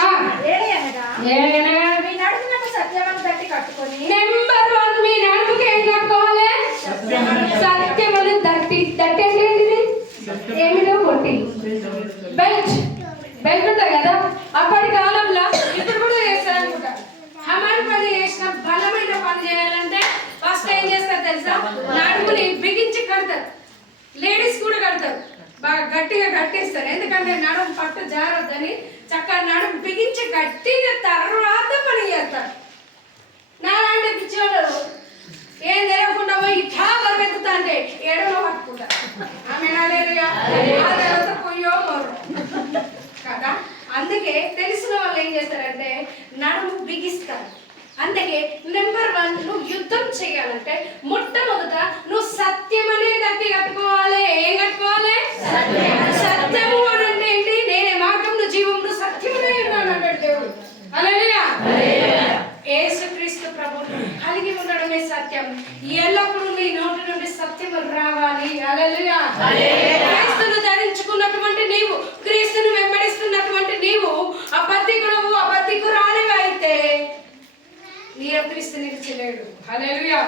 ఆ. ఏలయనగా ఏడనగా మీ నడుములకు సత్యమును తట్టి కట్టుకొని నెంబర్ వన్ మీ నడుముకి ఏం కట్టుకోవాలి? సత్యములు దట్టి దట్టి అంటే ఏంటిది? ఏమిటో కొట్టి బెల్ట్ బెల్ట్ ఉంటుంది కదా? అప్పటి కాలంలో ఇప్పుడు కూడా చేస్తారు అనుకుంటా హమాన్ పని చేసిన బలమైన పని చేయాలంటే ఫస్ట్ ఏం చేస్తారు తెలుసా నడుముని బిగించి కడతారు లేడీస్ కూడా కడతారు బాగా గట్టిగా కట్టేస్తారు. ఎందుకంటే నడుము పట్టు జారొద్దని చక్కగా నడుము బిగించి గట్టిగా తర్వాత పని చేస్తారు. నాలాంటి పిచ్చోళ్ళు ఏం తెలియకుండా పోయి ఇట్లా బరువెత్తుతా అంటే ఏడలో పట్టుకుంటారు ఆమె నాలేదుగా తర్వాత పోయో మరో. కదా? అందుకే తెలిసిన వాళ్ళు ఏం చేస్తారంటే నడుము బిగిస్తారు. అందుకే నెంబర్ వన్ నువ్వు యుద్ధం చేయాలంటే మొట్టమొదట నువ్వు సత్యం అనే గట్టి కట్టుకోవాలి. ఏం కట్టుకోవాలి? సత్యము అని అంటే ఏంటి? నేనే మార్గంలో జీవంలో సత్యమునే ఉన్నాను అంటాడు దేవుడు. అలలుయా యేసుక్రీస్తు ప్రభు కలిగి ఉండడమే సత్యం. ఎల్లప్పుడూ నీ నోటి నుండి సత్యం రావాలి. అలలుయా హల్లెలూయా.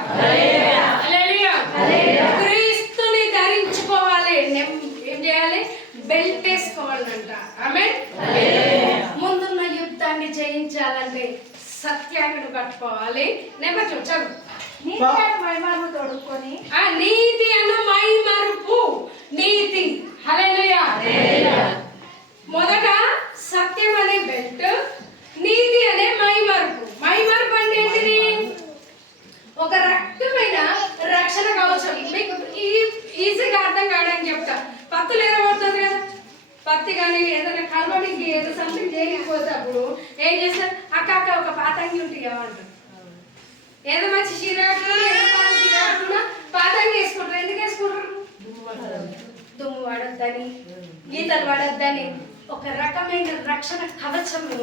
క్రీస్తుని ధరించుకోవాలి. ఏం చేయాలి? బెల్ట్ వేసుకోవాలంట. ఆమె ముందున్న యుద్ధాన్ని జయించాలంటే సత్యాన్ని నువ్వు కట్టుకోవాలి. నెంబర్ టూ చదువు. నీతి అను మహిమను తొడుక్కొని ఆ నీతి అను మై మరుపు నీతి హల్లెలూయా మొదట సత్యం అనే బెల్ట్ నీతి అనే మై మరుపు మై మరుపు అంటే ఏంటిది ఒక రకమైన రక్షణ కవచం మీకు ఈ- ఈజీగా అర్థం కావడానికి చెప్తా పత్తి లేదా పడుతుంది కదా పత్తి కానీ ఏదైనా సంథింగ్ చేయకపోతే అప్పుడు. ఏం చేస్తారు? అక్క అక్క ఒక పాతంగి ఉంటుంది ఏమంటారు? ఏదో మంచి చీర కట్టుకున్నా, ఏదో పాత చీర కట్టుకున్నా పాతంగి వేసుకుంటారు. ఎందుకు వేసుకుంటారు? దుమ్ము పడద్దని గీతలు పడద్దని ఒక రకమైన రక్షణ కవచము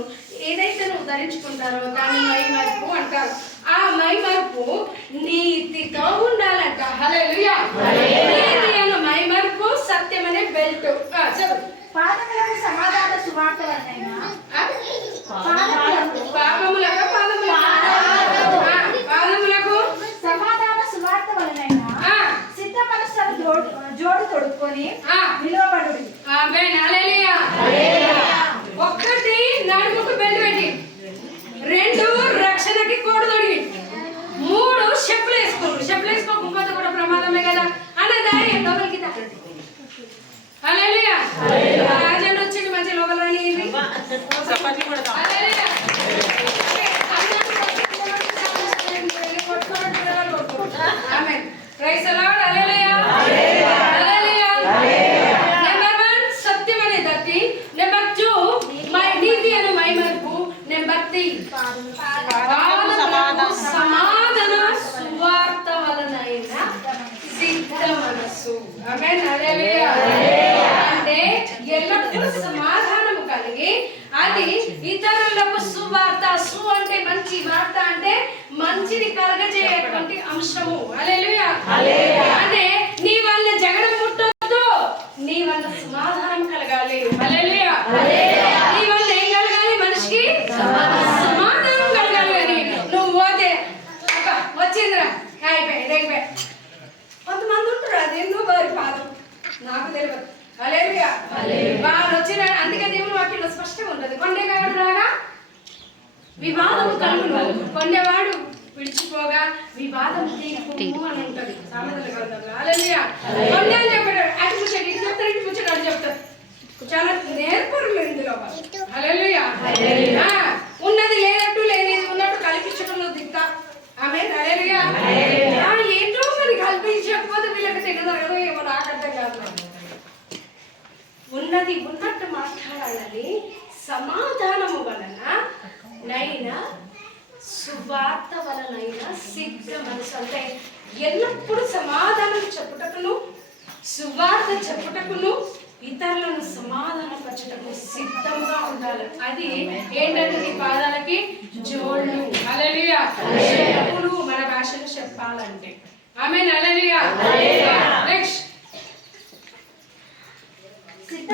ఏదైతే నువ్వు ధరించుకుంటారో దాన్ని మై మరుపు అంటారు. ఆ మై మరుపు నీతితో ఉండాలంట. నీతి అను మై మరుపు సత్యం అనే బెల్ట్. చదువు పాదములకు జోడు జోడు తొడుక్కొని. నిలవబడు ఒక్కటి నడుముకు బెల్ట్ పెట్టి. రెండు రక్షణకి code hallelujah amen. Praise the Lord hallelujah hallelujah number one సత్యం అనే దత్తి. నెంబర్ టూ మై నీతి అనే మై మరుపు నెంబర్ త్రీ సమాధాన సమాధాన సువార్త వలనైన సిద్ధ మనస్సు ఆమేన్ హల్లెలూయా అంటే ఎల్లప్పుడూ సమాధానము కలిగి అది ఇతరులకు సువార్త. సు అంటే మంచి వార్త అంటే మంచిని కలగజేయటువంటి అంశము. అంటే నీ వల్ల జగడం ముట్టొద్దు. నీ వల్ల సమాధానం కలగాలి. నీ వల్ల ఏం కలగాలి మనిషికి? సమాధానం. కలగాలి అని నువ్వు పోతే వచ్చిందిరా. అయిపోయి అయిపోయి కొంతమంది ఉంటారు అది ఎందుకు వారి పాదం? నాకు తెలియదు. వారు వచ్చిన అందుకే దేవుని వాక్యంలో స్పష్టంగా ఉంటుంది. కొండేగాడు రాగా? వివాదము కలుగును. కొండేవాడు విడిచిపోగా వివాదం తీర్పు అని ఉంటుంది. సామెతల గ్రంథంలో. హల్లెలూయా. కొండ అని చెప్పాడు. అటు ముచ్చట ఇటు చెప్తారు ఇటు ముచ్చట అటు చెప్తారు చాలా నేర్పరులు ఇందులో హల్లెలూయా ఆ, ఉన్నది లేనట్టు లేనిది ఉన్నట్టు కల్పించడంలో దిక్తా ఆమె హల్లెలూయా ఆ, ఏంటో మరి కల్పించకపోతే వీళ్ళకి తెలియదు ఏమో నాకు అర్థం కాదు ఉన్నది ఉన్నట్టు మాట్లాడాలని సమాధానము వలన నైనా సువార్త వలనైనా సిద్ధ మనసు. అంటే ఎల్లప్పుడూ సమాధానం చెప్పుటకును సువార్త చెప్పుటకును ఇతరులను సమాధానపరచు వచ్చుటకు సిద్ధంగా ఉండాలి. అది ఏంటంటే నీ పాదాలకి జోళ్ళు. అలలియా. ఎప్పుడు మన భాషలో చెప్పాలంటే. ఆమె అలలియా. నెక్స్ట్. సిద్ధ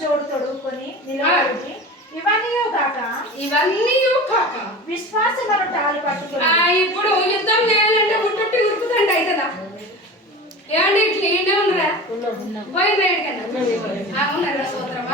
జోడు తొడుక్కొని నిలబడి ఇవన్నీ కాక ఇవన్నీ కాక. విశ్వాసమును తాళి పట్టుకొని. ఆ, ఇప్పుడు యుద్ధం చేయాలంటే ఉట్టుట్టి ఉరుకుతండి అవుతుందా ఏమండి ఇట్లా ఈడే ఉండరా? పోయిందా? ఆ, ఉన్నారా సోదరం.